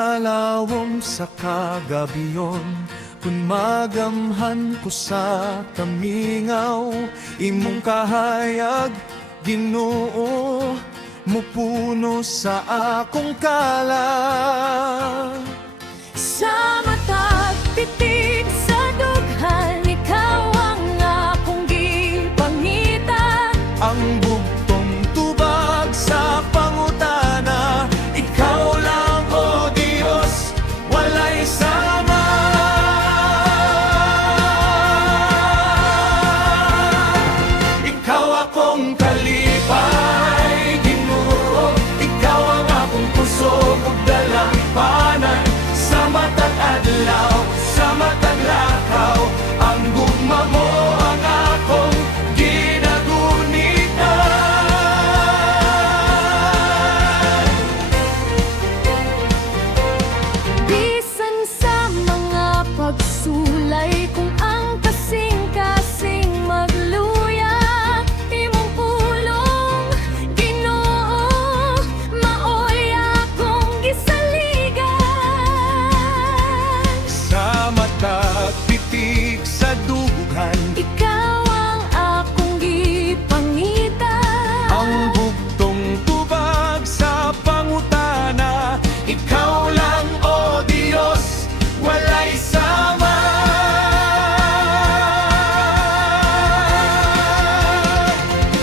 lalawom sa kagabiyon, kun magamhan ko sa tamingaw, imong kahayag, Ginoo, mupuno sa akong kala. Sa mata't titig sa dughan, ikaw ang akong gipangita. Ang bugtong tubag sa pangutana, ikaw lang, O Diyos, walay sama. Ikaw akong kalipay, Ginoo, ikaw ang akong puso ug dalampanan. Sa matag adlaw, sa matag lakaw, ang gugma mo ang akong Bisan sa mga pagsulay, kung ang kasing-kasing magluya, imong pulong, Ginoo, maoy akong gisaligan. Sa mata't titig sa dughan, Ikaw ang akong gipangita. ang bugtong tubag sa pangutana, ikaw lang, O Diyos, walay sama.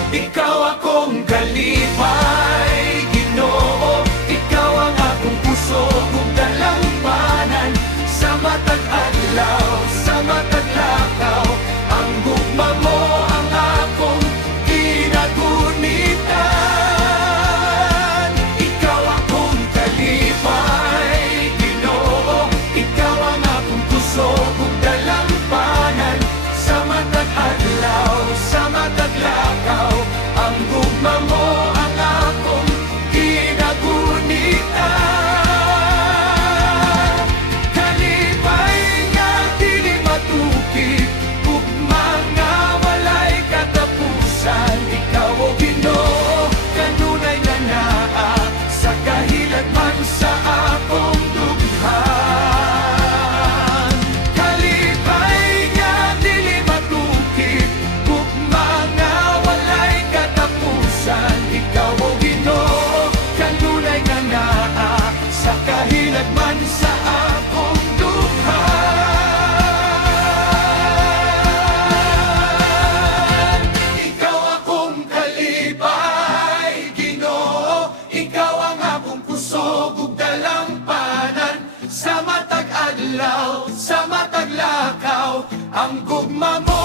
Ikaw akong kalipay, Ginoo, ikaw ang akong puso ug dalampanan. Sa matag adlaw, sa matag lakaw, ang gugma mo ang akong ginagunitan. Ikaw akong kalipay, Ginoo, ikaw ang akong puso ug dalampanan. Sa matag adlaw, sa matag lakaw, ang gugma mo ang akong ginagunitan. Kalipay nga dili matukid, ug mga walay katapusan. Ikaw, O Ginoo, kanunay nga naa, sa kahilagman sa akong dughan. Kalipay nga dili matukid, ug mga walay katapusan. Ikaw, O Ginoo, kanunay nga naa, sa kahilagman sa akong dughan. Ikaw akong kalipay, Ginoo, ikaw ang akong puso ug dalampanan. Sa matag adlaw, sa matag lakaw, ang gugma mo